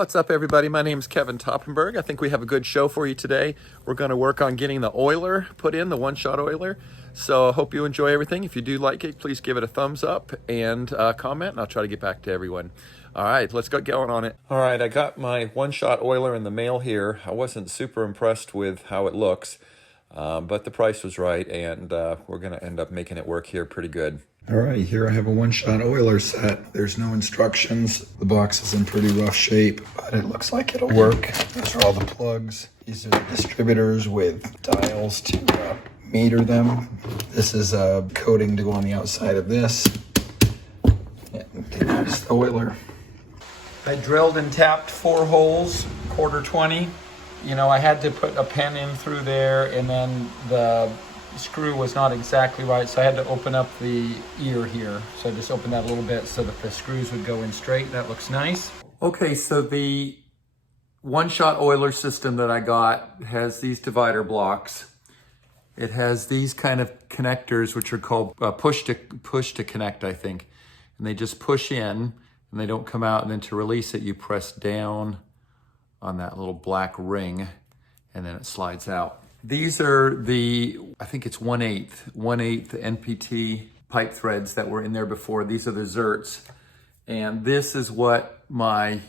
What's up, everybody? My name is Kevin Toppenberg. I think we have a good show for you today. We're going to work on getting the oiler put in, the one-shot oiler. So I hope you enjoy everything. If you do like it, please give it a thumbs up and comment, and I'll try to get back to everyone. All right, let's get going on it. All right, I got my one-shot oiler in the mail here. I wasn't super impressed with how it looks, but the price was right, and we're going to end up making it work here pretty good. All right, here I have a one-shot oiler set. There's no instructions. The box is in pretty rough shape, but it looks like it'll work. These are all the plugs. These are the distributors with dials to meter them. This is a coating to go on the outside of this. And there's the oiler. I drilled and tapped 4 holes, 1/4 20. You know, I had to put a pen in through there, and then the screw was not exactly right, so I had to open up the ear here. So I just opened that a little bit so that the screws would go in straight. That looks nice. Okay, so the one-shot oiler system that I got has these divider blocks. It has these kind of connectors, which are called push to connect, I think. And they just push in, and they don't come out. And then to release it, you press down on that little black ring, and then it slides out. These are the, I think it's 1/8 NPT pipe threads that were in there before. These are the zerts. And this is what my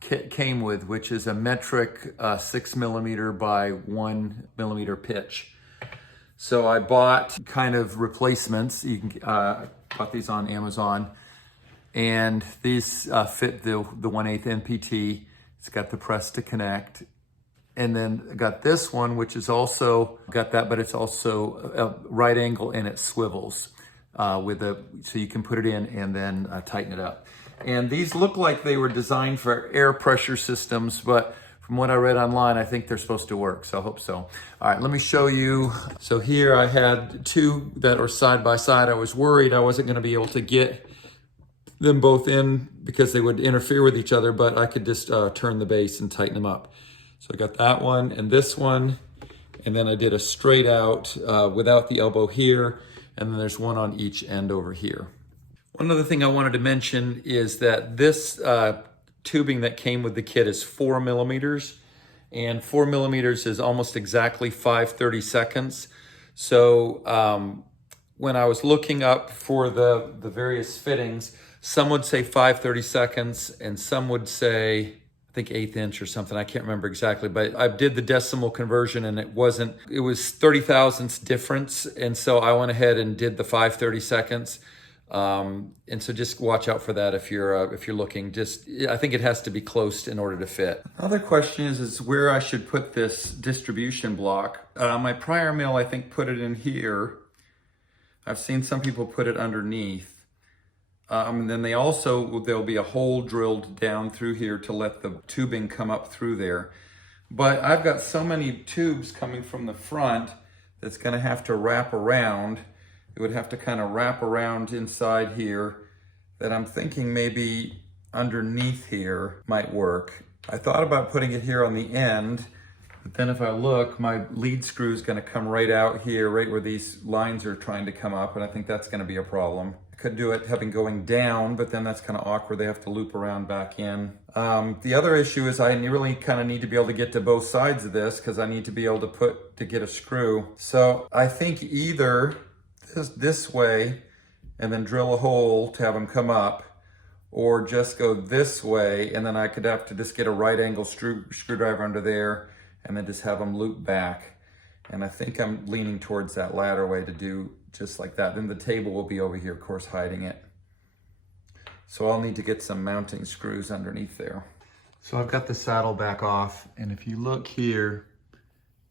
kit came with, which is a metric 6mm by 1mm pitch. So I bought kind of replacements. You can bought these on Amazon. And these fit the 1/8 NPT. It's got the press to connect. And then I got this one, which is also got that, but it's also a right angle and it swivels so you can put it in and then tighten it up. And these look like they were designed for air pressure systems, but from what I read online, I think they're supposed to work, so I hope so. All right, let me show you. So here I had 2 that are side by side. I was worried I wasn't gonna be able to get them both in because they would interfere with each other, but I could just turn the base and tighten them up. So I got that one and this one, and then I did a straight out without the elbow here, and then there's one on each end over here. One other thing I wanted to mention is that this tubing that came with the kit is 4mm, and 4mm is almost exactly 5/32. So when I was looking up for the various fittings, some would say 5/32 and some would say, I think 1/8 inch or something. I can't remember exactly, but I did the decimal conversion and it was 30 thousandths difference. And so I went ahead and did the 5/32. And so just watch out for that if you're looking. I think it has to be close in order to fit. Another question is where I should put this distribution block. My prior mill, I think, put it in here. I've seen some people put it underneath. And then there'll be a hole drilled down through here to let the tubing come up through there. But I've got so many tubes coming from the front that's gonna have to wrap around. It would have to kind of wrap around inside here that I'm thinking maybe underneath here might work. I thought about putting it here on the end, but then if I look, my lead screw is gonna come right out here, right where these lines are trying to come up, and I think that's gonna be a problem. Could do it having going down, but then that's kind of awkward. They have to loop around back in. The other issue is I really kind of need to be able to get to both sides of this because I need to be able to get a screw. So I think either this way and then drill a hole to have them come up, or just go this way and then I could have to just get a right angle screwdriver under there and then just have them loop back. And I think I'm leaning towards that latter way to do just like that. Then the table will be over here, of course, hiding it. So I'll need to get some mounting screws underneath there. So I've got the saddle back off, and if you look here,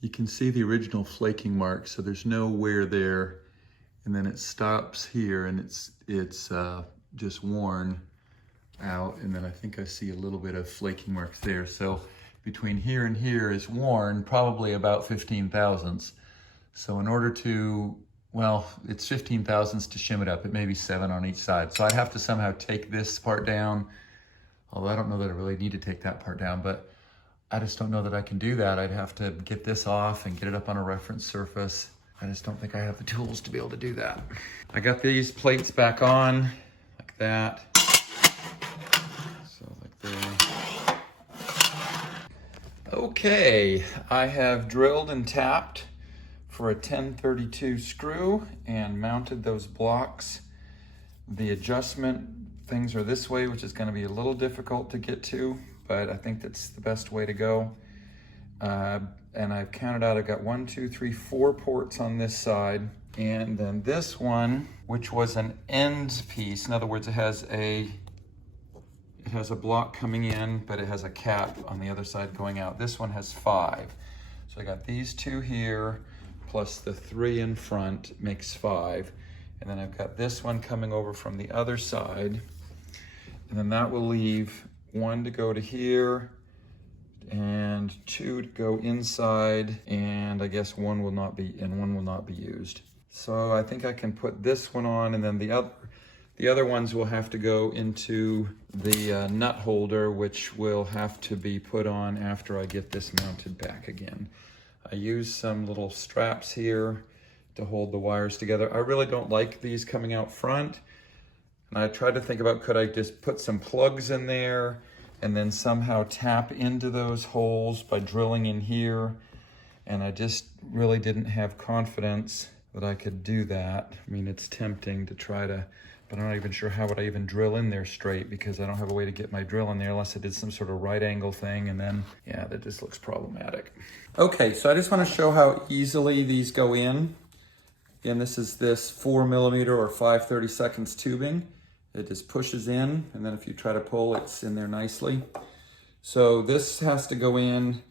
you can see the original flaking mark. So there's no wear there, and then it stops here, and it's just worn out, and then I think I see a little bit of flaking marks there. So between here and here is worn, probably about 15 thousandths. So in order to, well, it's 15 thousandths to shim it up. It may be 7 on each side. So I'd have to somehow take this part down, although I don't know that I really need to take that part down, but I just don't know that I can do that. I'd have to get this off and get it up on a reference surface. I just don't think I have the tools to be able to do that. I got these plates back on like that. So like there. Okay, I have drilled and tapped for a 1032 screw and mounted those blocks. The adjustment things are this way, which is going to be a little difficult to get to, but I think that's the best way to go. And I've counted out, I've got 1, 2, 3, 4 ports on this side. And then this one, which was an end piece, in other words, it has a block coming in, but it has a cap on the other side going out. This one has 5. So I got these 2 here, plus the 3 in front makes 5. And then I've got this one coming over from the other side. And then that will leave 1 to go to here, and 2 to go inside, and I guess 1 will not be, and 1 will not be used. So I think I can put this one on, and then the other ones will have to go into the nut holder, which will have to be put on after I get this mounted back again. I use some little straps here to hold the wires together. I really don't like these coming out front, and I tried to think about, could I just put some plugs in there and then somehow tap into those holes by drilling in here, and I just really didn't have confidence that I could do that. I mean, it's tempting to try to, but I'm not even sure how would I even drill in there straight, because I don't have a way to get my drill in there unless I did some sort of right angle thing, and then, yeah, that just looks problematic. Okay, so I just want to show how easily these go in. Again, this is this 4mm or 5/32 tubing. It just pushes in, and then if you try to pull, it's in there nicely. So this has to go in,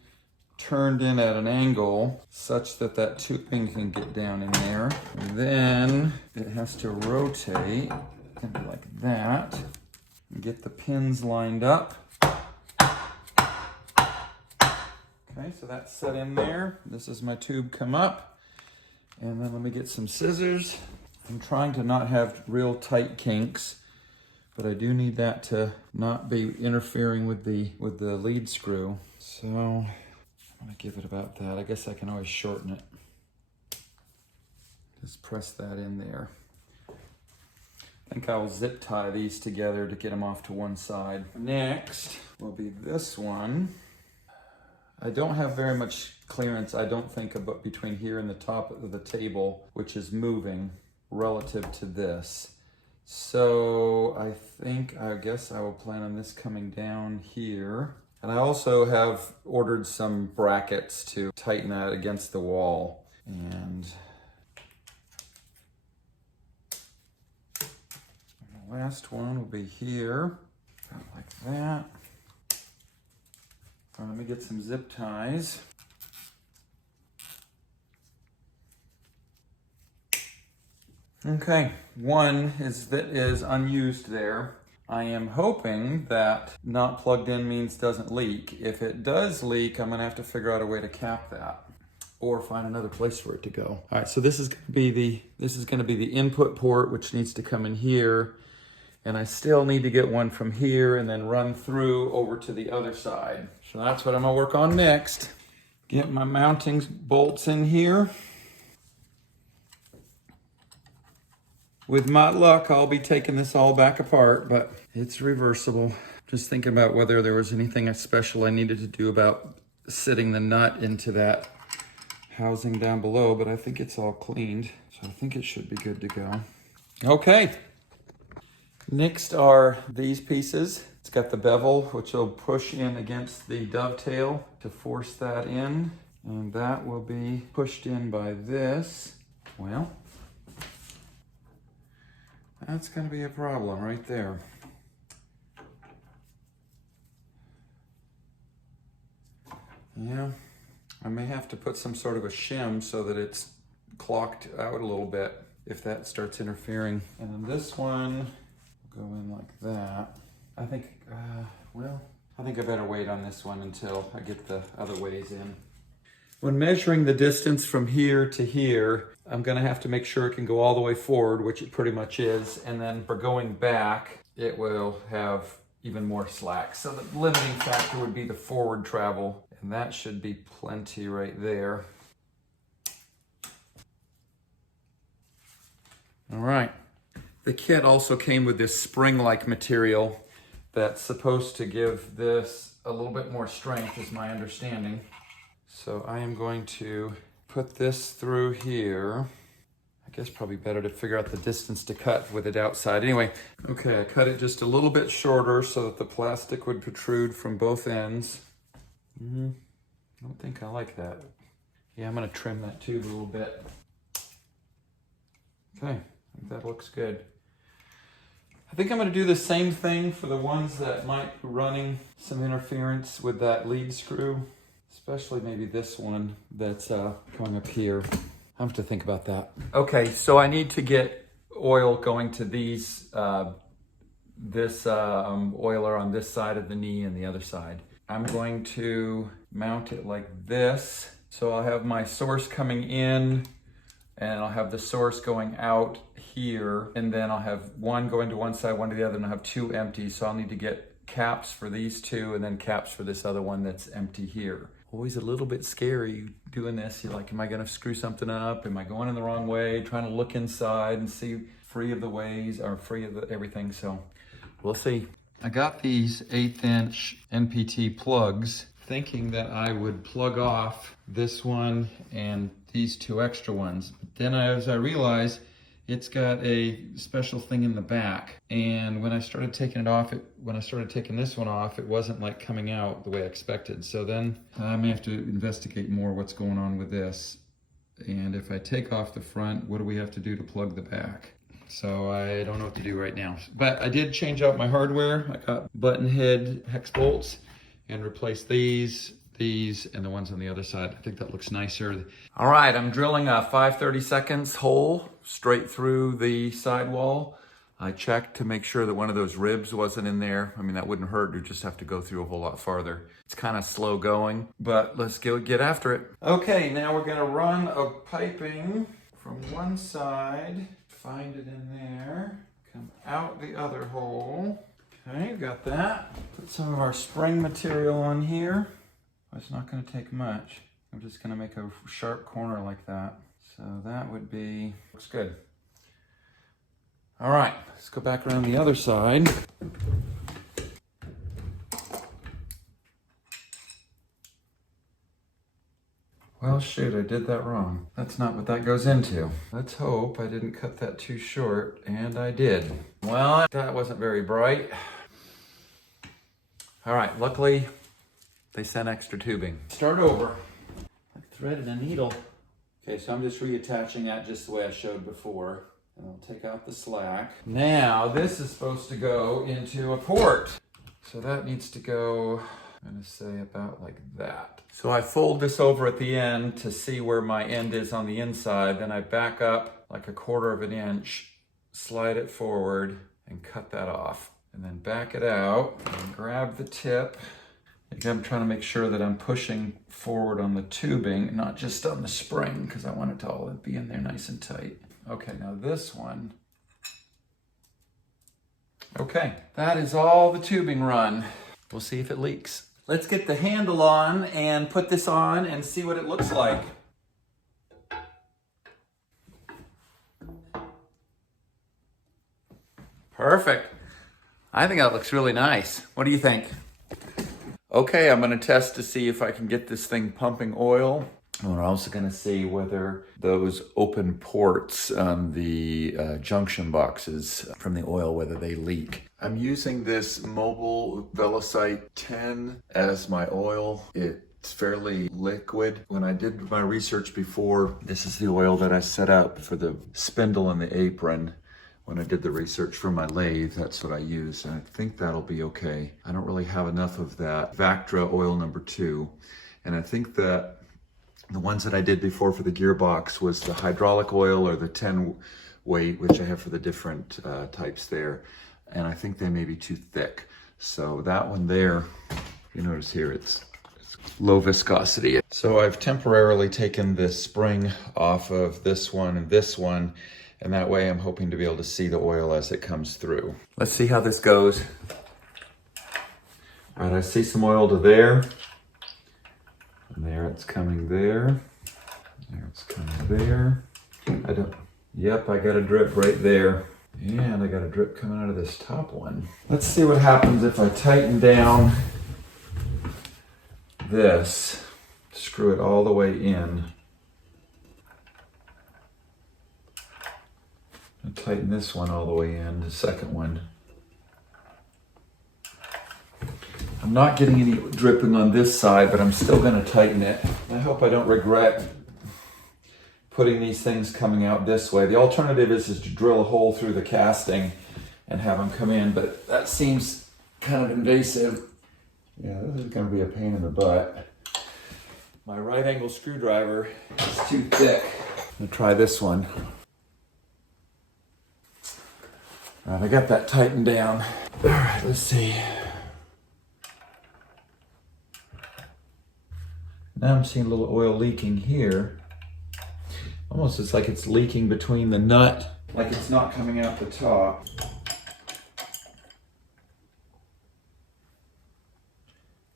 turned in at an angle such that that tubing can get down in there. And then it has to rotate like that and get the pins lined up. Okay, so that's set in there. This is my tube come up. And then let me get some scissors. I'm trying to not have real tight kinks, but I do need that to not be interfering with the lead screw. So I'm gonna give it about that. I guess I can always shorten it. Just press that in there. I think I will zip tie these together to get them off to one side. Next will be this one. I don't have very much clearance, I don't think, about between here and the top of the table, which is moving relative to this. So I guess I will plan on this coming down here. And I also have ordered some brackets to tighten that against the wall. And the last one will be here, about like that. All right, let me get some zip ties. Okay, one is unused there. I am hoping that not plugged in means doesn't leak. If it does leak, I'm gonna have to figure out a way to cap that or find another place for it to go. All right, so this is gonna be the input port, which needs to come in here. And I still need to get one from here and then run through over to the other side. So that's what I'm gonna work on next. Get my mounting bolts in here. With my luck, I'll be taking this all back apart, but it's reversible. Just thinking about whether there was anything special I needed to do about sitting the nut into that housing down below, but I think it's all cleaned. So I think it should be good to go. Okay. Next are these pieces. It's got the bevel, which will push in against the dovetail to force that in. And that will be pushed in by this. Well, that's going to be a problem right there. Yeah, I may have to put some sort of a shim so that it's clocked out a little bit if that starts interfering. And then this one will go in like that. I think, I think I better wait on this one until I get the other ways in. When measuring the distance from here to here, I'm gonna have to make sure it can go all the way forward, which it pretty much is, and then for going back, it will have even more slack. So the limiting factor would be the forward travel, and that should be plenty right there. All right. The kit also came with this spring-like material, that's supposed to give this a little bit more strength, is my understanding. So I am going to put this through here. I guess probably better to figure out the distance to cut with it outside. Anyway, okay, I cut it just a little bit shorter so that the plastic would protrude from both ends. I don't think I like that. Yeah, I'm gonna trim that tube a little bit. Okay, I think that looks good. I think I'm gonna do the same thing for the ones that might be running some interference with that lead screw, especially maybe this one that's going up here. I have to think about that. Okay, so I need to get oil going to these, this oiler on this side of the knee and the other side. I'm going to mount it like this. So I'll have my source coming in and I'll have the source going out here. And then I'll have one going to one side, one to the other, and I'll have two empty. So I'll need to get caps for these two and then caps for this other one that's empty here. Always a little bit scary doing this. You're like, am I gonna screw something up? Am I going in the wrong way? Trying to look inside and see free of the ways or free of everything. So we'll see. I got these 1/8 inch NPT plugs thinking that I would plug off this one and these two extra ones. But then as I realized, it's got a special thing in the back. And when I started taking it off, when I started taking this one off, it wasn't like coming out the way I expected. So then I may have to investigate more what's going on with this. And if I take off the front, what do we have to do to plug the back? So I don't know what to do right now. But I did change out my hardware. I got button head hex bolts and replaced these, and the ones on the other side. I think that looks nicer. All right, I'm drilling a 5/32 hole straight through the sidewall. I checked to make sure that one of those ribs wasn't in there. I mean, that wouldn't hurt. You just have to go through a whole lot farther. It's kind of slow going, but let's get after it. Okay, now we're gonna run a piping from one side, find it in there, come out the other hole. Okay, got that. Put some of our spring material on here. It's not gonna take much. I'm just gonna make a sharp corner like that. So that would be, looks good. All right, let's go back around the other side. Well, shoot, I did that wrong. That's not what that goes into. Let's hope I didn't cut that too short, and I did. Well, that wasn't very bright. All right, luckily, they sent extra tubing. Start over. I threaded a needle. Okay, so I'm just reattaching that just the way I showed before. And I'll take out the slack. Now, this is supposed to go into a port. So that needs to go, I'm gonna say about like that. So I fold this over at the end to see where my end is on the inside. Then I back up like 1/4 of an inch, slide it forward and cut that off. And then back it out and grab the tip. Again, I'm trying to make sure that I'm pushing forward on the tubing, not just on the spring, because I want it to all be in there nice and tight. Okay, now this one. Okay, that is all the tubing run. We'll see if it leaks. Let's get the handle on and put this on and see what it looks like. Perfect. I think that looks really nice. What do you think? Okay, I'm gonna test to see if I can get this thing pumping oil. We're also gonna see whether those open ports on the junction boxes from the oil, whether they leak. I'm using this Mobile Velocite 10 as my oil. It's fairly liquid. When I did my research before, this is the oil that I set up for the spindle and the apron. When I did the research for my lathe, that's what I used, and I think that'll be okay. I don't really have enough of that Vactra oil number 2, and I think that the ones that I did before for the gearbox was the hydraulic oil or the 10 weight, which I have for the different types there, and I think they may be too thick. So that one there, you notice here, it's low viscosity. So I've temporarily taken this spring off of this one and this one, and that way I'm hoping to be able to see the oil as it comes through. Let's see how this goes. All right, I see some oil to there. And there it's coming there. There it's coming there. Yep, I got a drip right there. And I got a drip coming out of this top one. Let's see what happens if I tighten down this, screw it all the way in. And tighten this one all the way in, the second one. I'm not getting any dripping on this side, but I'm still going to tighten it. I hope I don't regret putting these things coming out this way. The alternative is to drill a hole through the casting and have them come in, but that seems kind of invasive. Yeah, this is going to be a pain in the butt. My right angle screwdriver is too thick. I'm going to try this one. All right, I got that tightened down. All right, let's see. Now I'm seeing a little oil leaking here. Almost it's like it's leaking between the nut, like it's not coming out the top.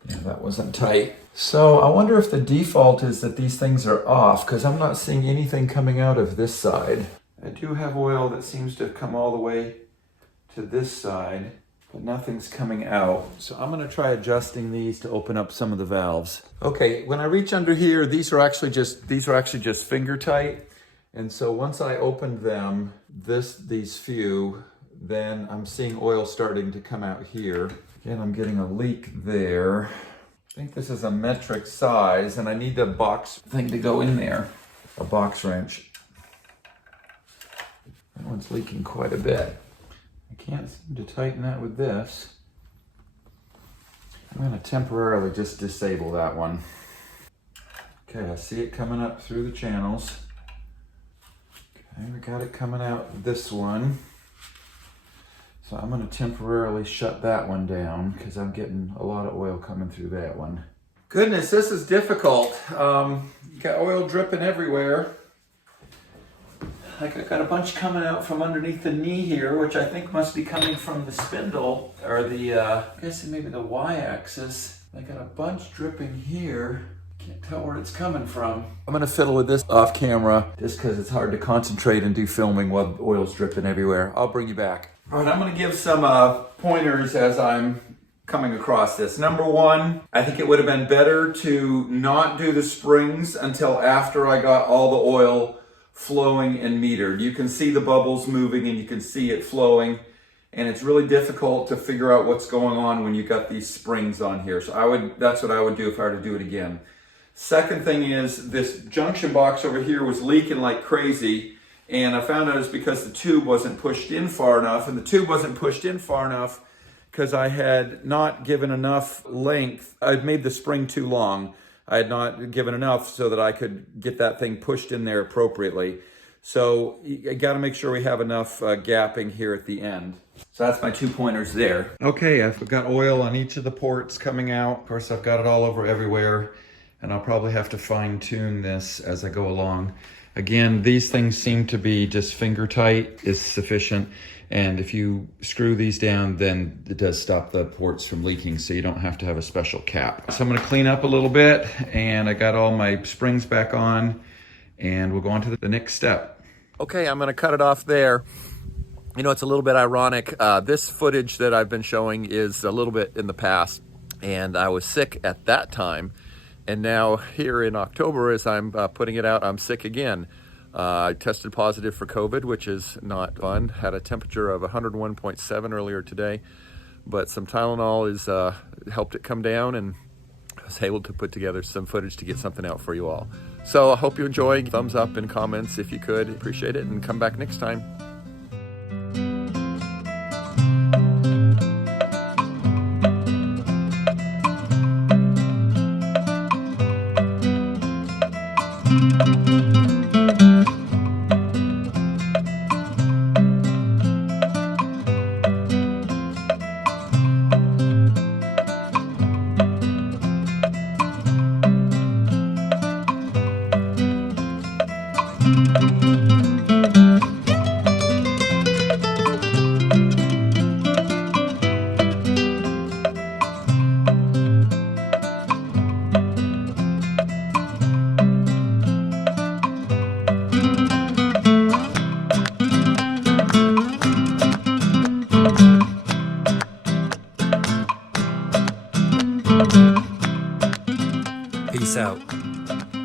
Yeah, that wasn't tight. So I wonder if the default is that these things are off, because I'm not seeing anything coming out of this side. I do have oil that seems to have come all the way to this side, but nothing's coming out. So I'm gonna try adjusting these to open up some of the valves. Okay, when I reach under here, these are actually just finger tight. And so once I opened them, these few, then I'm seeing oil starting to come out here. Again, I'm getting a leak there. I think this is a metric size, and I need the box thing to go in there, a box wrench. That one's leaking quite a bit. I can't seem to tighten that with this. I'm going to temporarily just disable that one. Okay, I see it coming up through the channels. Okay, we got it coming out this one. So I'm going to temporarily shut that one down because I'm getting a lot of oil coming through that one. Goodness, this is difficult. You got oil dripping everywhere. Like I got a bunch coming out from underneath the knee here, which I think must be coming from the spindle, or the, I guess maybe the Y-axis. I got a bunch dripping here. Can't tell where it's coming from. I'm gonna fiddle with this off camera just because it's hard to concentrate and do filming while oil's dripping everywhere. I'll bring you back. All right, I'm gonna give some pointers as I'm coming across this. Number one, I think it would have been better to not do the springs until after I got all the oil flowing and metered. You can see the bubbles moving and you can see it flowing, and it's really difficult to figure out what's going on when you got these springs on here. So that's what I would do if I were to do it again. Second thing is, this junction box over here was leaking like crazy, and I found out it's because the tube wasn't pushed in far enough, and the tube wasn't pushed in far enough because I had not given enough length. I'd made the spring too long. I had not given enough so that I could get that thing pushed in there appropriately. So you got to make sure we have enough gapping here at the end. So that's my 2 pointers there. Okay, I've got oil on each of the ports coming out. Of course, I've got it all over everywhere, and I'll probably have to fine tune this as I go along. Again, these things seem to be just finger tight is sufficient. And if you screw these down, then it does stop the ports from leaking, so you don't have to have a special cap. So I'm gonna clean up a little bit, and I got all my springs back on, and we'll go on to the next step. Okay, I'm gonna cut it off there. You know, it's a little bit ironic. This footage that I've been showing is a little bit in the past, and I was sick at that time. And now here in October, as I'm putting it out, I'm sick again. I tested positive for COVID, which is not fun. Had a temperature of 101.7 earlier today, but some Tylenol has helped it come down, and I was able to put together some footage to get something out for you all. So I hope you enjoy. Thumbs up and comments if you could. Appreciate it, and come back next time. Peace out.